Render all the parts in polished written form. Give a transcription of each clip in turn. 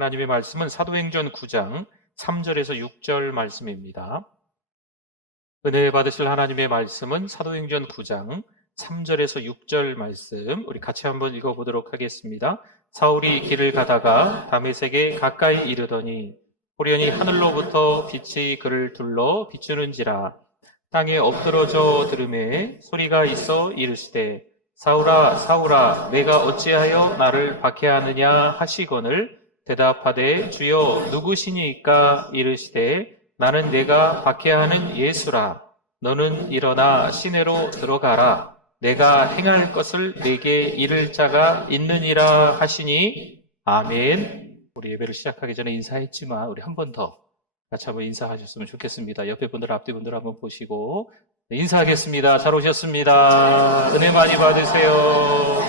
하나님의 말씀은 사도행전 9장 3절에서 6절 말씀입니다. 은혜 받으실 하나님의 말씀은 사도행전 9장 3절에서 6절 말씀, 우리 같이 한번 읽어보도록 하겠습니다. 사울이 길을 가다가 다메섹에 가까이 이르더니 호련히 하늘로부터 빛이 그를 둘러 비추는지라. 땅에 엎드러져 들음에 소리가 있어 이르시되 사울아 사울아 내가 어찌하여 나를 박해하느냐 하시거늘 대답하되 주여 누구시니까 이르시되 나는 내가 박해하는 예수라. 너는 일어나 시내로 들어가라. 내가 행할 것을 내게 이를 자가 있느니라 하시니 아멘. 우리 예배를 시작하기 전에 인사했지만 우리 한 번 더 같이 한번 인사하셨으면 좋겠습니다. 옆에 분들 앞뒤 분들 한번 보시고 인사하겠습니다. 잘 오셨습니다. 은혜 많이 받으세요.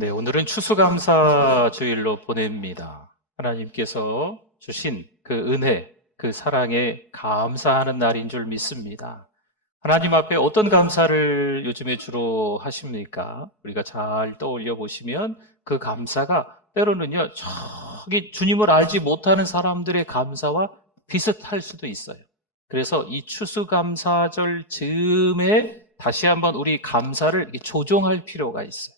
네, 오늘은 추수감사 주일로 보냅니다. 하나님께서 주신 그 은혜, 그 사랑에 감사하는 날인 줄 믿습니다. 하나님 앞에 어떤 감사를 요즘에 주로 하십니까? 우리가 잘 떠올려 보시면 그 감사가 때로는요, 저기 주님을 알지 못하는 사람들의 감사와 비슷할 수도 있어요. 그래서 이 추수감사절 즈음에 다시 한번 우리 감사를 조정할 필요가 있어요.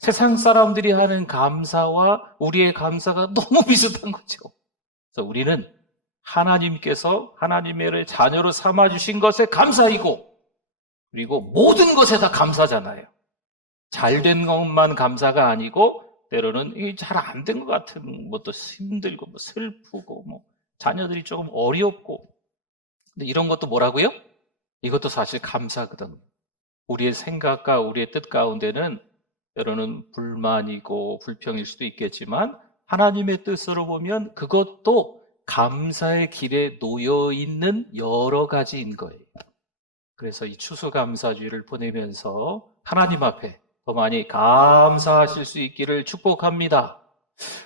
세상 사람들이 하는 감사와 우리의 감사가 너무 비슷한 거죠. 그래서 우리는 하나님께서 하나님의 자녀로 삼아주신 것에 감사이고, 그리고 모든 것에 다 감사잖아요. 잘된 것만 감사가 아니고 때로는 잘 안 된 것 같은 것도 힘들고 슬프고 자녀들이 조금 어렵고, 근데 이런 것도 뭐라고요? 이것도 사실 감사거든. 우리의 생각과 우리의 뜻 가운데는 때로는 불만이고 불평일 수도 있겠지만 하나님의 뜻으로 보면 그것도 감사의 길에 놓여 있는 여러 가지인 거예요. 그래서 이 추수감사주일을 보내면서 하나님 앞에 더 많이 감사하실 수 있기를 축복합니다.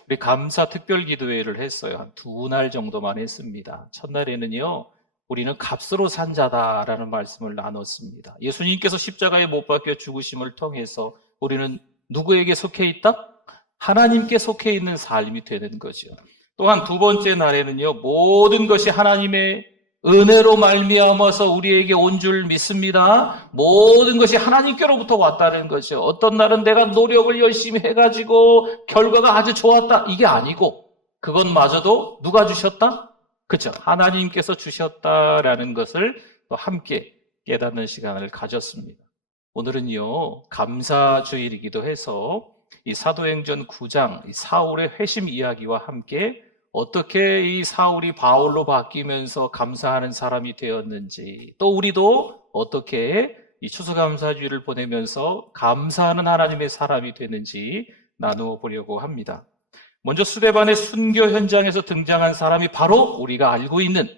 우리 감사 특별기도회를 했어요. 한 2날 정도만 했습니다. 첫날에는요, 우리는 값으로 산 자다라는 말씀을 나눴습니다. 예수님께서 십자가에 못 박혀 죽으심을 통해서 우리는 누구에게 속해 있다? 하나님께 속해 있는 삶이 되는 거죠. 또한 두 번째 날에는요, 모든 것이 하나님의 은혜로 말미암아서 우리에게 온 줄 믿습니다. 모든 것이 하나님께로부터 왔다는 거죠. 어떤 날은 내가 노력을 열심히 해가지고 결과가 아주 좋았다, 이게 아니고 그것마저도 누가 주셨다? 그렇죠. 하나님께서 주셨다라는 것을 또 함께 깨닫는 시간을 가졌습니다. 오늘은요, 감사주일이기도 해서 이 사도행전 9장 이 사울의 회심 이야기와 함께 어떻게 이 사울이 바울로 바뀌면서 감사하는 사람이 되었는지, 또 우리도 어떻게 이 추수감사주일을 보내면서 감사하는 하나님의 사람이 되는지 나누어 보려고 합니다. 먼저 스데반의 순교 현장에서 등장한 사람이 바로 우리가 알고 있는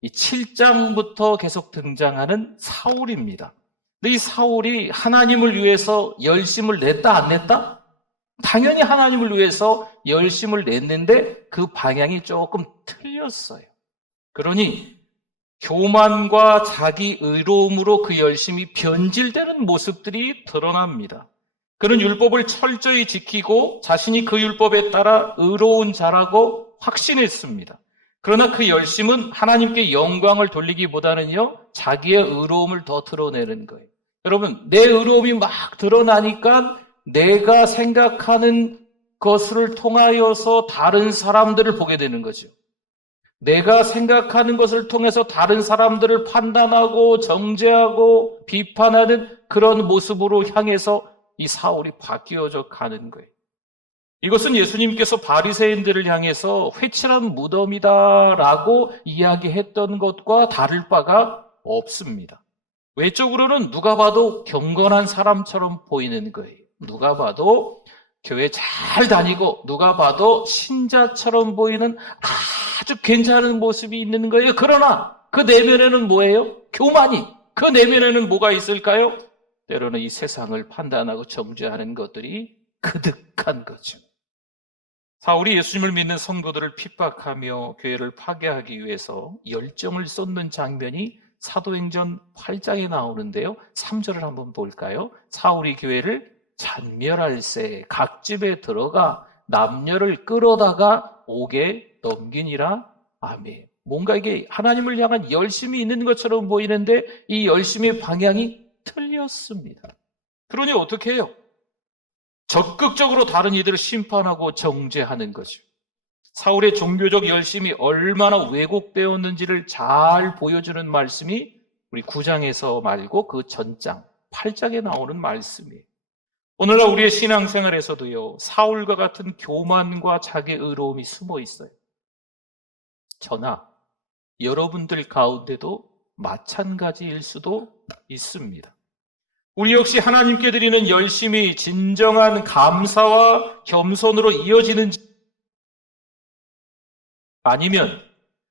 이 7장부터 계속 등장하는 사울입니다. 근데 이 사울이 하나님을 위해서 열심을 냈다 안 냈다? 당연히 하나님을 위해서 열심을 냈는데 그 방향이 조금 틀렸어요. 그러니 교만과 자기 의로움으로 그 열심이 변질되는 모습들이 드러납니다. 그는 율법을 철저히 지키고 자신이 그 율법에 따라 의로운 자라고 확신했습니다. 그러나 그 열심은 하나님께 영광을 돌리기보다는요, 자기의 의로움을 더 드러내는 거예요. 여러분, 내 의로움이 막 드러나니까 내가 생각하는 것을 통하여서 다른 사람들을 보게 되는 거죠. 내가 생각하는 것을 통해서 다른 사람들을 판단하고 정죄하고 비판하는 그런 모습으로 향해서 이 사울이 바뀌어져 가는 거예요. 이것은 예수님께서 바리새인들을 향해서 회칠한 무덤이다라고 이야기했던 것과 다를 바가 없습니다. 외적으로는 누가 봐도 경건한 사람처럼 보이는 거예요. 누가 봐도 교회 잘 다니고 누가 봐도 신자처럼 보이는 아주 괜찮은 모습이 있는 거예요. 그러나 그 내면에는 뭐예요? 교만이. 그 내면에는 뭐가 있을까요? 때로는 이 세상을 판단하고 정죄하는 것들이 그득한 거죠. 사울이 예수님을 믿는 성도들을 핍박하며 교회를 파괴하기 위해서 열정을 쏟는 장면이 사도행전 8장에 나오는데요. 3절을 한번 볼까요? 사울이 교회를 잔멸할세 각 집에 들어가 남녀를 끌어다가 옥에 넘기니라. 아멘. 뭔가 이게 하나님을 향한 열심이 있는 것처럼 보이는데 이 열심의 방향이 틀렸습니다. 그러니 어떻게 해요? 적극적으로 다른 이들을 심판하고 정죄하는 거죠. 사울의 종교적 열심이 얼마나 왜곡되었는지를 잘 보여주는 말씀이 우리 9장에서 말고 그 전장 8장에 나오는 말씀이에요. 오늘날 우리의 신앙생활에서도요, 사울과 같은 교만과 자기 의로움이 숨어 있어요. 저나 여러분들 가운데도 마찬가지일 수도 있습니다. 우리 역시 하나님께 드리는 열심이 진정한 감사와 겸손으로 이어지는지, 아니면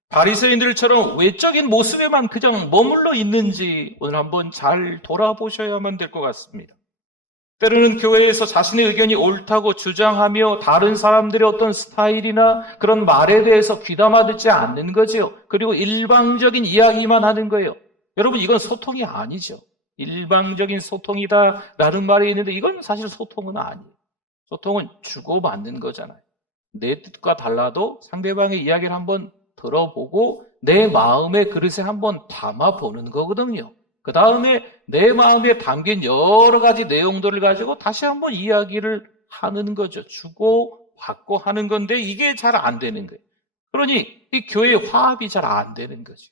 바리새인들처럼 외적인 모습에만 그냥 머물러 있는지 오늘 한번 잘 돌아보셔야만 될 것 같습니다. 때로는 교회에서 자신의 의견이 옳다고 주장하며 다른 사람들의 어떤 스타일이나 그런 말에 대해서 귀담아 듣지 않는 거죠. 그리고 일방적인 이야기만 하는 거예요. 여러분, 이건 소통이 아니죠. 일방적인 소통이다라는 말이 있는데 이건 사실 소통은 아니에요. 소통은 주고받는 거잖아요. 내 뜻과 달라도 상대방의 이야기를 한번 들어보고 내 마음의 그릇에 한번 담아보는 거거든요. 그 다음에 내 마음에 담긴 여러 가지 내용들을 가지고 다시 한번 이야기를 하는 거죠. 주고 받고 하는 건데 이게 잘 안 되는 거예요. 그러니 이 교회의 화합이 잘 안 되는 거죠.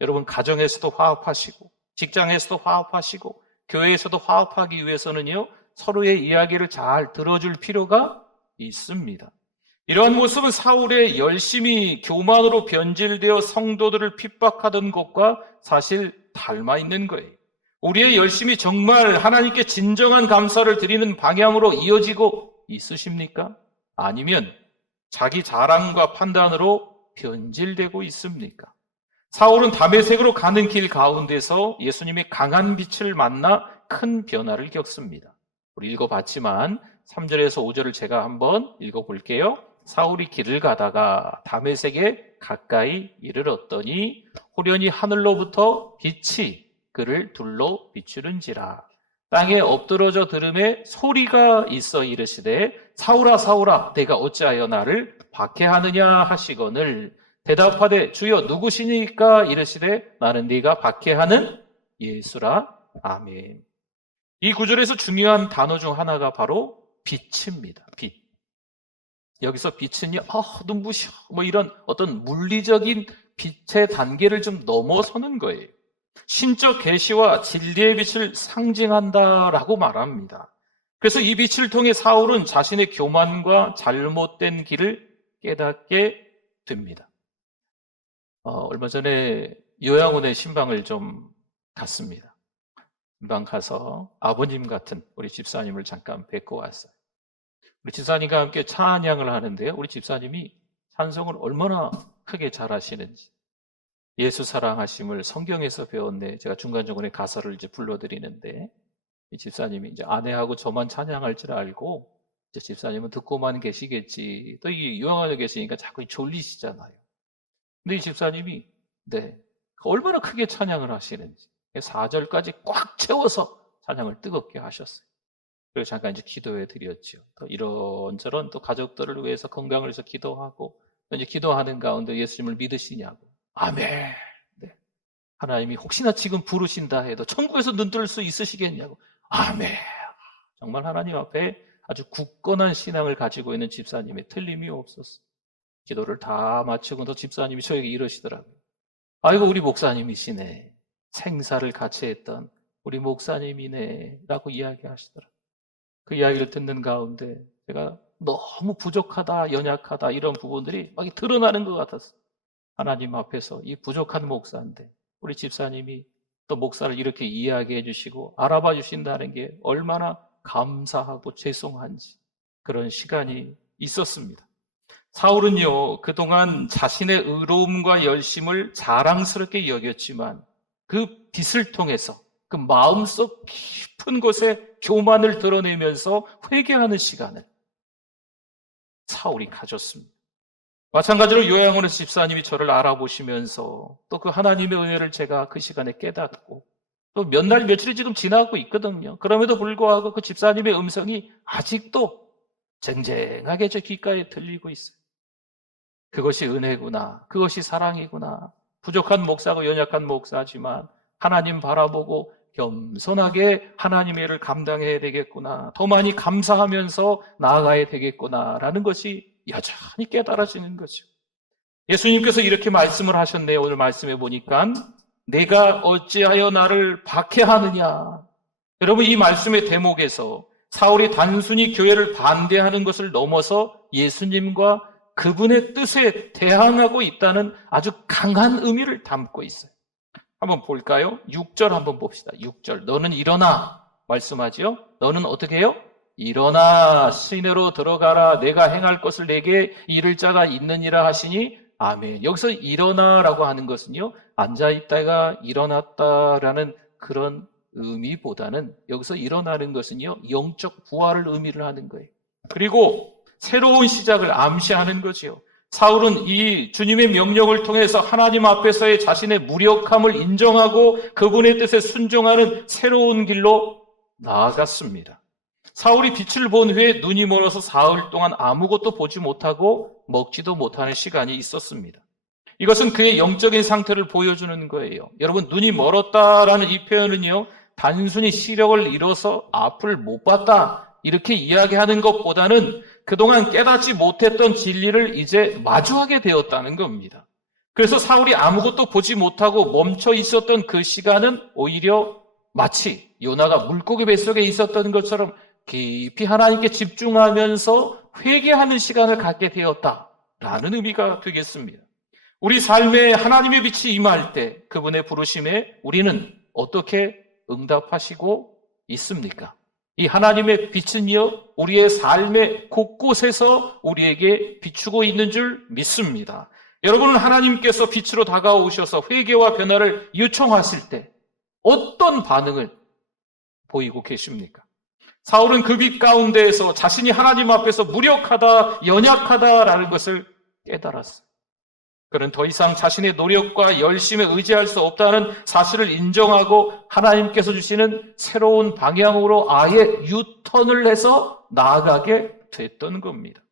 여러분, 가정에서도 화합하시고 직장에서도 화합하시고 교회에서도 화합하기 위해서는요, 서로의 이야기를 잘 들어줄 필요가 있습니다. 이러한 모습은 사울의 열심히 교만으로 변질되어 성도들을 핍박하던 것과 사실 닮아 있는 거예요. 우리의 열심이 정말 하나님께 진정한 감사를 드리는 방향으로 이어지고 있으십니까? 아니면 자기 자랑과 판단으로 변질되고 있습니까? 사울은 다메섹으로 가는 길 가운데서 예수님의 강한 빛을 만나 큰 변화를 겪습니다. 우리 읽어봤지만 3절에서 5절을 제가 한번 읽어볼게요. 사울이 길을 가다가 다메섹에 가까이 이르렀더니 호련히 하늘로부터 빛이 그를 둘러 비추는지라. 땅에 엎드러져 들음에 소리가 있어 이르시되 사울아 사울아 내가 어찌하여 나를 박해하느냐 하시거늘 대답하되 주여 누구시니까 이르시되 나는 네가 박해하는 예수라. 아멘. 이 구절에서 중요한 단어 중 하나가 바로 빛입니다. 빛. 여기서 빛은요, 눈부셔 뭐 이런 어떤 물리적인 빛의 단계를 좀 넘어서는 거예요. 신적 계시와 진리의 빛을 상징한다라고 말합니다. 그래서 이 빛을 통해 사울은 자신의 교만과 잘못된 길을 깨닫게 됩니다. 얼마 전에 요양원의 신방을 좀 갔습니다. 신방 가서 아버님 같은 우리 집사님을 잠깐 뵙고 왔어요. 우리 집사님과 함께 찬양을 하는데요, 우리 집사님이 찬송을 얼마나 크게 잘하시는지, 예수 사랑하심을 성경에서 배웠네. 제가 중간중간에 가사를 이제 불러드리는데, 이 집사님이 이제 아내하고 저만 찬양할 줄 알고, 이제 집사님은 듣고만 계시겠지. 또 이 요양원에 계시니까 자꾸 졸리시잖아요. 근데 이 집사님이, 네, 얼마나 크게 찬양을 하시는지, 4절까지 꽉 채워서 찬양을 뜨겁게 하셨어요. 그리고 잠깐 이제 기도해 드렸죠. 또 이런저런 또 가족들을 위해서 건강을 위해서 기도하고, 또 이제 기도하는 가운데 예수님을 믿으시냐고. 아멘. 네. 하나님이 혹시나 지금 부르신다 해도 천국에서 눈뜰 수 있으시겠냐고. 아멘. 정말 하나님 앞에 아주 굳건한 신앙을 가지고 있는 집사님의 틀림이 없었어요. 기도를 다 마치고 또 집사님이 저에게 이러시더라고요. 아이고, 우리 목사님이시네. 생사를 같이 했던 우리 목사님이네. 라고 이야기하시더라고요. 그 이야기를 듣는 가운데 제가 너무 부족하다, 연약하다 이런 부분들이 막 드러나는 것 같았어요. 하나님 앞에서 이 부족한 목사인데 우리 집사님이 또 목사를 이렇게 이야기해 주시고 알아봐 주신다는 게 얼마나 감사하고 죄송한지 그런 시간이 있었습니다. 사울은요, 그동안 자신의 의로움과 열심을 자랑스럽게 여겼지만 그 빛을 통해서 그 마음속 깊은 곳에 교만을 드러내면서 회개하는 시간을 사울이 가졌습니다. 마찬가지로 요양원에서 집사님이 저를 알아보시면서 또 그 하나님의 은혜를 제가 그 시간에 깨닫고 또 몇 날, 며칠이 지금 지나고 있거든요. 그럼에도 불구하고 그 집사님의 음성이 아직도 쟁쟁하게 저 귓가에 들리고 있어요. 그것이 은혜구나. 그것이 사랑이구나. 부족한 목사고 연약한 목사지만 하나님 바라보고 겸손하게 하나님의 일을 감당해야 되겠구나. 더 많이 감사하면서 나아가야 되겠구나라는 것이 여전히 깨달아지는 거죠. 예수님께서 이렇게 말씀을 하셨네요. 오늘 말씀해 보니까 내가 어찌하여 나를 박해하느냐. 여러분, 이 말씀의 대목에서 사울이 단순히 교회를 반대하는 것을 넘어서 예수님과 그분의 뜻에 대항하고 있다는 아주 강한 의미를 담고 있어요. 한번 볼까요? 6절 한번 봅시다. 6절. 너는 일어나 말씀하지요. 너는 어떻게 해요? 일어나 시내로 들어가라. 내가 행할 것을 내게 이를 자가 있느니라 하시니 아멘. 여기서 일어나라고 하는 것은요, 앉아있다가 일어났다라는 그런 의미보다는 여기서 일어나는 것은요, 영적 부활을 의미를 하는 거예요. 그리고 새로운 시작을 암시하는 거지요. 사울은 이 주님의 명령을 통해서 하나님 앞에서의 자신의 무력함을 인정하고 그분의 뜻에 순종하는 새로운 길로 나아갔습니다. 사울이 빛을 본 후에 눈이 멀어서 사흘 동안 아무것도 보지 못하고 먹지도 못하는 시간이 있었습니다. 이것은 그의 영적인 상태를 보여주는 거예요. 여러분, 눈이 멀었다라는 이 표현은요, 단순히 시력을 잃어서 앞을 못 봤다 이렇게 이야기하는 것보다는 그동안 깨닫지 못했던 진리를 이제 마주하게 되었다는 겁니다. 그래서 사울이 아무것도 보지 못하고 멈춰 있었던 그 시간은 오히려 마치 요나가 물고기 뱃속에 있었던 것처럼 깊이 하나님께 집중하면서 회개하는 시간을 갖게 되었다라는 의미가 되겠습니다. 우리 삶에 하나님의 빛이 임할 때 그분의 부르심에 우리는 어떻게 응답하시고 있습니까? 이 하나님의 빛은요, 우리의 삶의 곳곳에서 우리에게 비추고 있는 줄 믿습니다. 여러분은 하나님께서 빛으로 다가오셔서 회개와 변화를 요청하실 때 어떤 반응을 보이고 계십니까? 사울은 그 빛 가운데에서 자신이 하나님 앞에서 무력하다, 연약하다라는 것을 깨달았어요. 그는 더 이상 자신의 노력과 열심에 의지할 수 없다는 사실을 인정하고 하나님께서 주시는 새로운 방향으로 아예 유턴을 해서 나아가게 됐던 겁니다.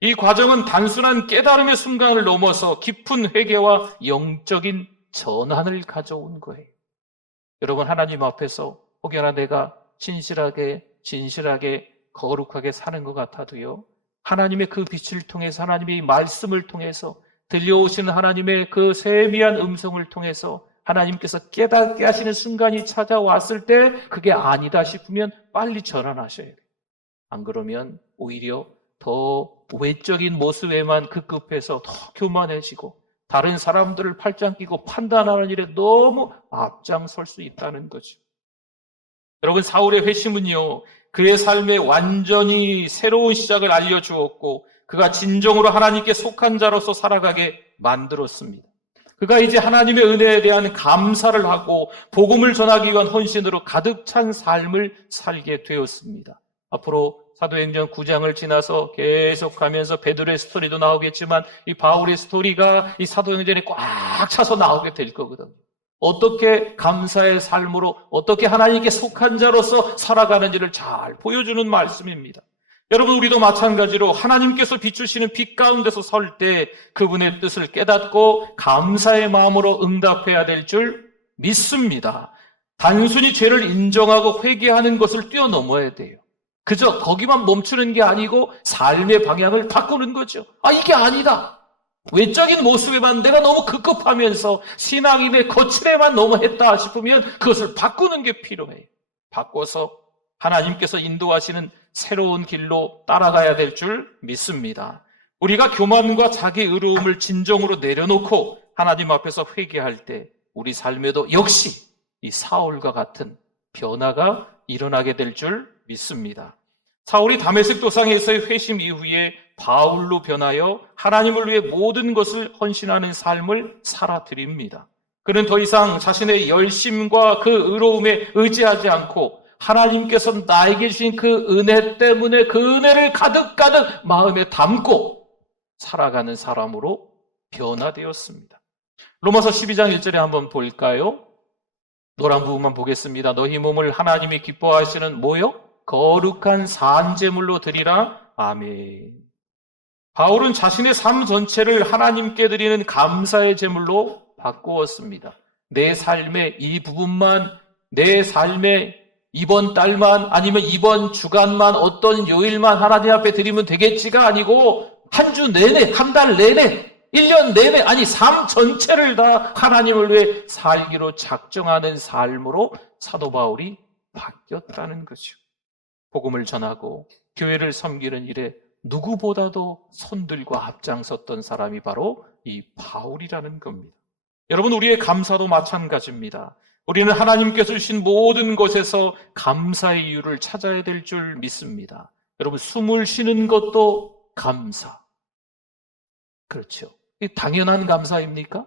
이 과정은 단순한 깨달음의 순간을 넘어서 깊은 회개와 영적인 전환을 가져온 거예요. 여러분, 하나님 앞에서 혹여나 내가 진실하게 거룩하게 사는 것 같아도요, 하나님의 그 빛을 통해서, 하나님의 이 말씀을 통해서 들려오시는 하나님의 그 세미한 음성을 통해서 하나님께서 깨닫게 하시는 순간이 찾아왔을 때 그게 아니다 싶으면 빨리 전환하셔야 돼요. 안 그러면 오히려 더 외적인 모습에만 급급해서 더 교만해지고 다른 사람들을 팔짱 끼고 판단하는 일에 너무 앞장설 수 있다는 거죠. 여러분, 사울의 회심은요, 그의 삶에 완전히 새로운 시작을 알려주었고 그가 진정으로 하나님께 속한 자로서 살아가게 만들었습니다. 그가 이제 하나님의 은혜에 대한 감사를 하고 복음을 전하기 위한 헌신으로 가득 찬 삶을 살게 되었습니다. 앞으로 사도행전 9장을 지나서 계속하면서 베드로의 스토리도 나오겠지만 이 바울의 스토리가 이 사도행전에 꽉 차서 나오게 될 거거든요. 어떻게 감사의 삶으로 어떻게 하나님께 속한 자로서 살아가는지를 잘 보여주는 말씀입니다. 여러분, 우리도 마찬가지로 하나님께서 비추시는 빛 가운데서 설 때 그분의 뜻을 깨닫고 감사의 마음으로 응답해야 될 줄 믿습니다. 단순히 죄를 인정하고 회개하는 것을 뛰어넘어야 돼요. 그저 거기만 멈추는 게 아니고 삶의 방향을 바꾸는 거죠. 이게 아니다. 외적인 모습에만 내가 너무 급급하면서 신앙인의 거칠에만 너무 했다 싶으면 그것을 바꾸는 게 필요해요. 바꿔서 하나님께서 인도하시는 새로운 길로 따라가야 될 줄 믿습니다. 우리가 교만과 자기 의로움을 진정으로 내려놓고 하나님 앞에서 회개할 때 우리 삶에도 역시 이 사울과 같은 변화가 일어나게 될 줄 믿습니다. 사울이 다메섹 도상에서의 회심 이후에 바울로 변하여 하나님을 위해 모든 것을 헌신하는 삶을 살아드립니다. 그는 더 이상 자신의 열심과 그 의로움에 의지하지 않고 하나님께서 나에게 주신 그 은혜 때문에 그 은혜를 가득가득 마음에 담고 살아가는 사람으로 변화되었습니다. 로마서 12장 1절에 한번 볼까요? 노란 부분만 보겠습니다. 너희 몸을 하나님이 기뻐하시는 뭐요? 거룩한 산제물로 드리라. 아멘. 바울은 자신의 삶 전체를 하나님께 드리는 감사의 제물로 바꾸었습니다. 내 삶의 이 부분만, 내 삶의 이번 달만, 아니면 이번 주간만, 어떤 요일만 하나님 앞에 드리면 되겠지가 아니고 한 주 내내, 한 달 내내, 1년 내내, 아니 삶 전체를 다 하나님을 위해 살기로 작정하는 삶으로 사도 바울이 바뀌었다는 거죠. 복음을 전하고 교회를 섬기는 일에 누구보다도 손들고 앞장섰던 사람이 바로 이 바울이라는 겁니다. 여러분, 우리의 감사도 마찬가지입니다. 우리는 하나님께서 주신 모든 것에서 감사의 이유를 찾아야 될 줄 믿습니다. 여러분, 숨을 쉬는 것도 감사. 그렇죠. 당연한 감사입니까?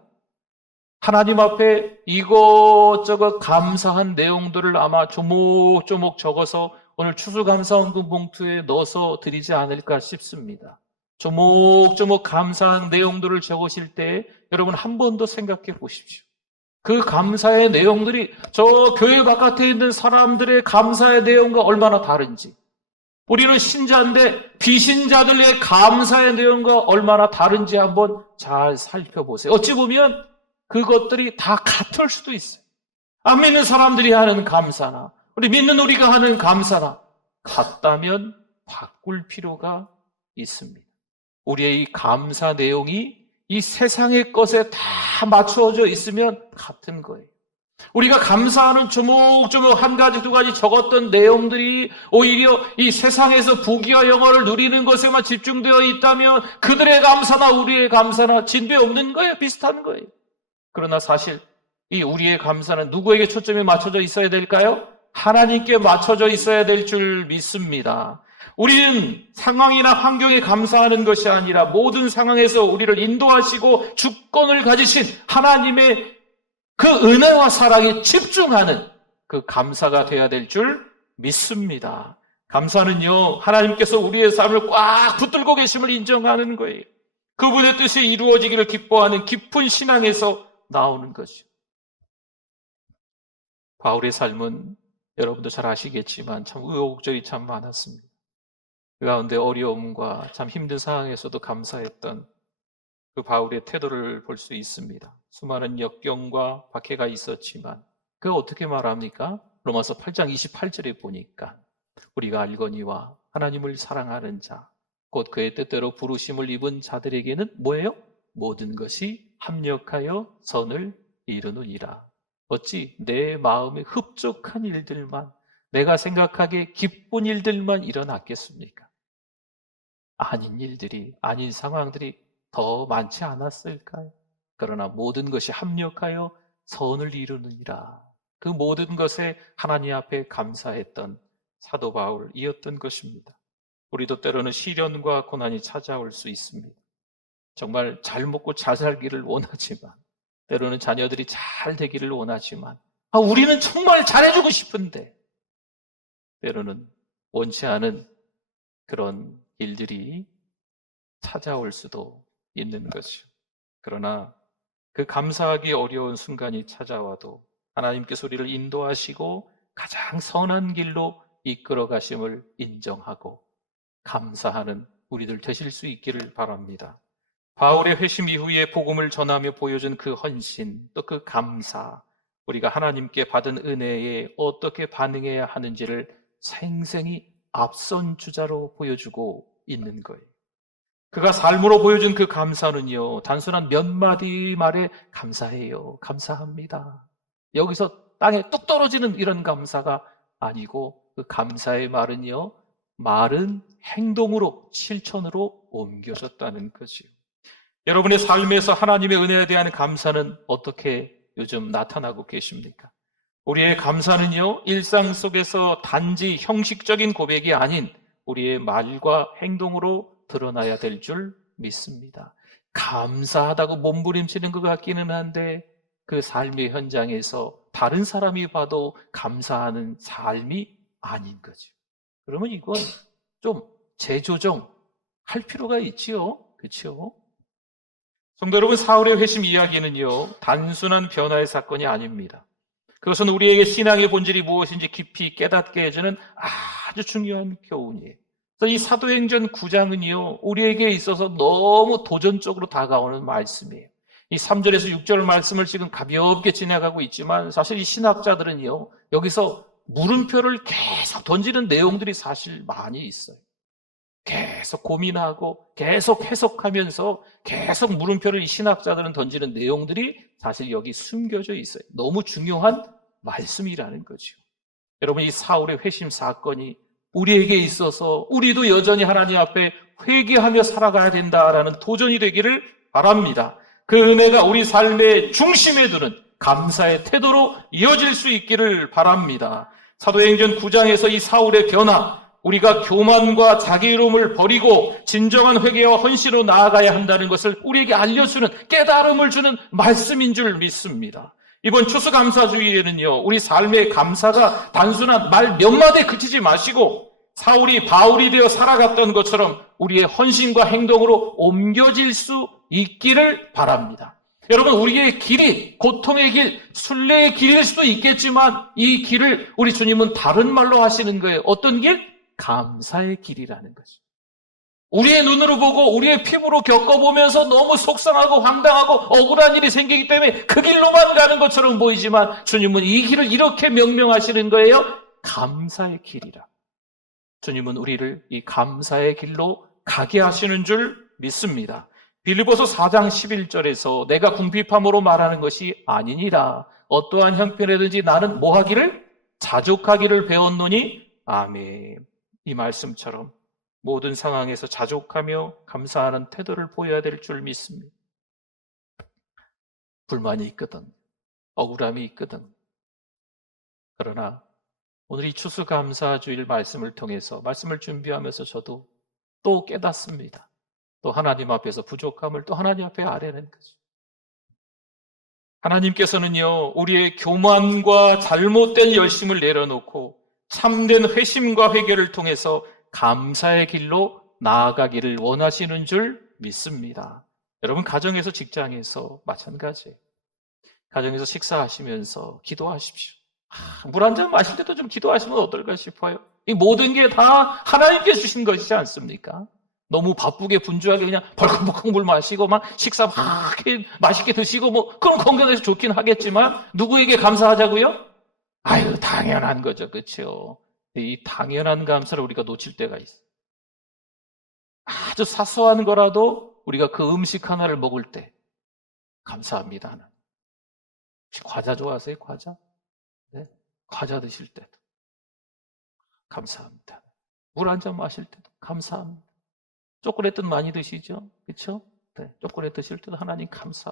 하나님 앞에 이것저것 감사한 내용들을 아마 조목조목 적어서 오늘 추수감사헌금 봉투에 넣어서 드리지 않을까 싶습니다. 조목조목 감사한 내용들을 적으실 때 여러분 한 번 더 생각해 보십시오. 그 감사의 내용들이 저 교회 바깥에 있는 사람들의 감사의 내용과 얼마나 다른지, 우리는 신자인데 비신자들의 감사의 내용과 얼마나 다른지 한번 잘 살펴보세요. 어찌 보면 그것들이 다 같을 수도 있어요. 안 믿는 사람들이 하는 감사나 우리 믿는 우리가 하는 감사나 같다면 바꿀 필요가 있습니다. 우리의 이 감사 내용이 이 세상의 것에 다 맞춰져 있으면 같은 거예요. 우리가 감사하는 조목조목 한 가지 두 가지 적었던 내용들이 오히려 이 세상에서 부귀와 영화를 누리는 것에만 집중되어 있다면 그들의 감사나 우리의 감사나 진배 없는 거예요. 비슷한 거예요. 그러나 사실 이 우리의 감사는 누구에게 초점이 맞춰져 있어야 될까요? 하나님께 맞춰져 있어야 될 줄 믿습니다. 우리는 상황이나 환경에 감사하는 것이 아니라 모든 상황에서 우리를 인도하시고 주권을 가지신 하나님의 그 은혜와 사랑에 집중하는 그 감사가 되어야 될 줄 믿습니다. 감사는요, 하나님께서 우리의 삶을 꽉 붙들고 계심을 인정하는 거예요. 그분의 뜻이 이루어지기를 기뻐하는 깊은 신앙에서 나오는 거죠. 바울의 삶은 여러분도 잘 아시겠지만 참 우여곡절이 참 많았습니다. 그 가운데 어려움과 참 힘든 상황에서도 감사했던 그 바울의 태도를 볼 수 있습니다. 수많은 역경과 박해가 있었지만 그가 어떻게 말합니까? 로마서 8장 28절에 보니까 우리가 알거니와 하나님을 사랑하는 자, 곧 그의 뜻대로 부르심을 입은 자들에게는 뭐예요? 모든 것이 합력하여 선을 이루느니라. 어찌 내 마음에 흡족한 일들만, 내가 생각하기에 기쁜 일들만 일어났겠습니까? 아닌 일들이, 아닌 상황들이 더 많지 않았을까요? 그러나 모든 것이 합력하여 선을 이루느니라. 그 모든 것에 하나님 앞에 감사했던 사도 바울이었던 것입니다. 우리도 때로는 시련과 고난이 찾아올 수 있습니다. 정말 잘 먹고 잘 살기를 원하지만, 때로는 자녀들이 잘 되기를 원하지만, 우리는 정말 잘해주고 싶은데 때로는 원치 않은 그런 일들이 찾아올 수도 있는 거죠. 그러나 그 감사하기 어려운 순간이 찾아와도 하나님께서 우리를 인도하시고 가장 선한 길로 이끌어 가심을 인정하고 감사하는 우리들 되실 수 있기를 바랍니다. 바울의 회심 이후에 복음을 전하며 보여준 그 헌신, 또 그 감사, 우리가 하나님께 받은 은혜에 어떻게 반응해야 하는지를 생생히 앞선 주자로 보여주고 있는 거예요. 그가 삶으로 보여준 그 감사는요, 단순한 몇 마디 말에 감사해요, 감사합니다, 여기서 땅에 뚝 떨어지는 이런 감사가 아니고 그 감사의 말은요, 말은 행동으로, 실천으로 옮겨졌다는 거지요. 여러분의 삶에서 하나님의 은혜에 대한 감사는 어떻게 요즘 나타나고 계십니까? 우리의 감사는요, 일상 속에서 단지 형식적인 고백이 아닌 우리의 말과 행동으로 드러나야 될 줄 믿습니다. 감사하다고 몸부림치는 것 같기는 한데 그 삶의 현장에서 다른 사람이 봐도 감사하는 삶이 아닌 거죠. 그러면 이건 좀 재조정 할 필요가 있지요. 그렇죠? 성도 여러분, 사울의 회심 이야기는요, 단순한 변화의 사건이 아닙니다. 그것은 우리에게 신앙의 본질이 무엇인지 깊이 깨닫게 해주는 아주 중요한 교훈이에요. 그래서 이 사도행전 9장은요, 우리에게 있어서 너무 도전적으로 다가오는 말씀이에요. 이 3절에서 6절 말씀을 지금 가볍게 지나가고 있지만 사실 이 신학자들은요, 여기서 물음표를 계속 던지는 내용들이 사실 많이 있어요. 계속 고민하고 계속 해석하면서 계속 물음표를 이 신학자들은 던지는 내용들이 사실 여기 숨겨져 있어요. 너무 중요한 말씀이라는 거죠. 여러분, 이 사울의 회심 사건이 우리에게 있어서 우리도 여전히 하나님 앞에 회개하며 살아가야 된다라는 도전이 되기를 바랍니다. 그 은혜가 우리 삶의 중심에 두는 감사의 태도로 이어질 수 있기를 바랍니다. 사도행전 9장에서 이 사울의 변화, 우리가 교만과 자기이름을 버리고 진정한 회개와 헌신으로 나아가야 한다는 것을 우리에게 알려주는, 깨달음을 주는 말씀인 줄 믿습니다. 이번 추수감사주일에는요, 우리 삶의 감사가 단순한 말 몇 마디에 그치지 마시고 사울이 바울이 되어 살아갔던 것처럼 우리의 헌신과 행동으로 옮겨질 수 있기를 바랍니다. 여러분, 우리의 길이 고통의 길, 순례의 길일 수도 있겠지만 이 길을 우리 주님은 다른 말로 하시는 거예요. 어떤 길? 감사의 길이라는 거죠. 우리의 눈으로 보고 우리의 피부로 겪어보면서 너무 속상하고 황당하고 억울한 일이 생기기 때문에 그 길로만 가는 것처럼 보이지만 주님은 이 길을 이렇게 명명하시는 거예요. 감사의 길이라. 주님은 우리를 이 감사의 길로 가게 하시는 줄 믿습니다. 빌립보서 4장 11절에서 내가 궁핍함으로 말하는 것이 아니니라. 어떠한 형편이든지 나는 뭐 하기를? 자족하기를 배웠노니. 아멘. 이 말씀처럼 모든 상황에서 자족하며 감사하는 태도를 보여야 될 줄 믿습니다. 불만이 있거든, 억울함이 있거든. 그러나 오늘 이 추수감사주일 말씀을 통해서 말씀을 준비하면서 저도 또 깨닫습니다. 또 하나님 앞에서 부족함을 또 하나님 앞에 아뢰는 거죠. 하나님께서는요, 우리의 교만과 잘못된 열심을 내려놓고 참된 회심과 회개를 통해서 감사의 길로 나아가기를 원하시는 줄 믿습니다. 여러분, 가정에서 직장에서 마찬가지예요. 가정에서 식사하시면서 기도하십시오. 물 한 잔 마실 때도 좀 기도하시면 어떨까 싶어요. 이 모든 게 다 하나님께 주신 것이지 않습니까? 너무 바쁘게 분주하게 그냥 벌컥벌컥 물 마시고 막 식사 막 맛있게 드시고 뭐 그럼 건강해서 좋긴 하겠지만 누구에게 감사하자고요? 아유, 당연한 거죠. 그렇죠? 이 당연한 감사를 우리가 놓칠 때가 있어요. 아주 사소한 거라도 우리가 그 음식 하나를 먹을 때 감사합니다. 혹시 과자 좋아하세요? 과자? 네? 과자 드실 때도 감사합니다. 물 한 잔 마실 때도 감사합니다. 초콜릿도 많이 드시죠? 그렇죠? 네. 초콜릿 드실 때도 하나님 감사.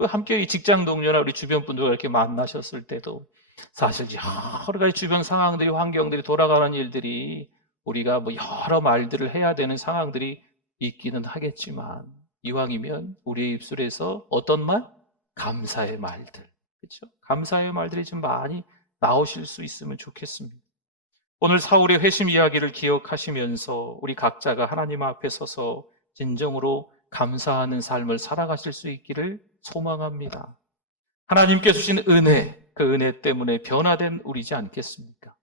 함께 직장 동료나 우리 주변 분들과 이렇게 만나셨을 때도 사실 여러 가지 주변 상황들이, 환경들이, 돌아가는 일들이 우리가 뭐 여러 말들을 해야 되는 상황들이 있기는 하겠지만 이왕이면 우리의 입술에서 어떤 말? 감사의 말들. 그렇죠? 감사의 말들이 좀 많이 나오실 수 있으면 좋겠습니다. 오늘 사울의 회심 이야기를 기억하시면서 우리 각자가 하나님 앞에 서서 진정으로 감사하는 삶을 살아가실 수 있기를 소망합니다. 하나님께 주신 은혜, 그 은혜 때문에 변화된 우리지 않겠습니까?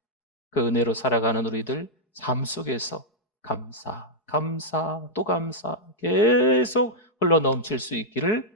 그 은혜로 살아가는 우리들 삶 속에서 감사, 또 감사 계속 흘러넘칠 수 있기를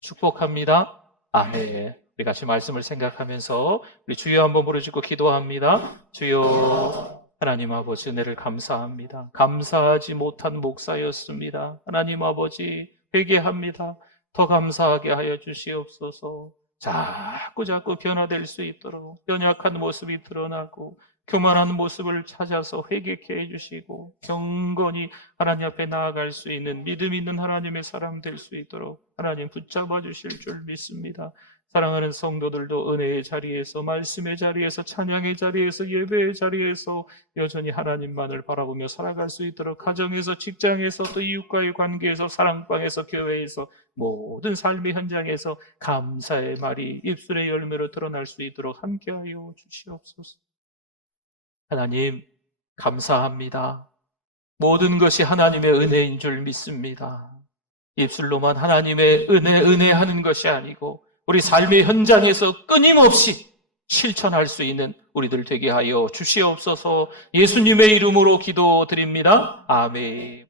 축복합니다. 아멘. 우리 같이 말씀을 생각하면서 우리 주여 한번 부르짖고 기도합니다. 주여, 하나님 아버지 은혜를 감사합니다. 감사하지 못한 목사였습니다. 하나님 아버지 회개합니다. 더 감사하게 하여 주시옵소서. 자꾸 변화될 수 있도록 연약한 모습이 드러나고 교만한 모습을 찾아서 회개케 해주시고 경건히 하나님 앞에 나아갈 수 있는 믿음 있는 하나님의 사람 될 수 있도록 하나님 붙잡아 주실 줄 믿습니다. 사랑하는 성도들도 은혜의 자리에서, 말씀의 자리에서, 찬양의 자리에서, 예배의 자리에서 여전히 하나님만을 바라보며 살아갈 수 있도록 가정에서, 직장에서, 또 이웃과의 관계에서, 사랑방에서, 교회에서 모든 삶의 현장에서 감사의 말이 입술의 열매로 드러날 수 있도록 함께하여 주시옵소서. 하나님 감사합니다. 모든 것이 하나님의 은혜인 줄 믿습니다. 입술로만 하나님의 은혜 하는 것이 아니고 우리 삶의 현장에서 끊임없이 실천할 수 있는 우리들 되게 하여 주시옵소서. 예수님의 이름으로 기도드립니다. 아멘.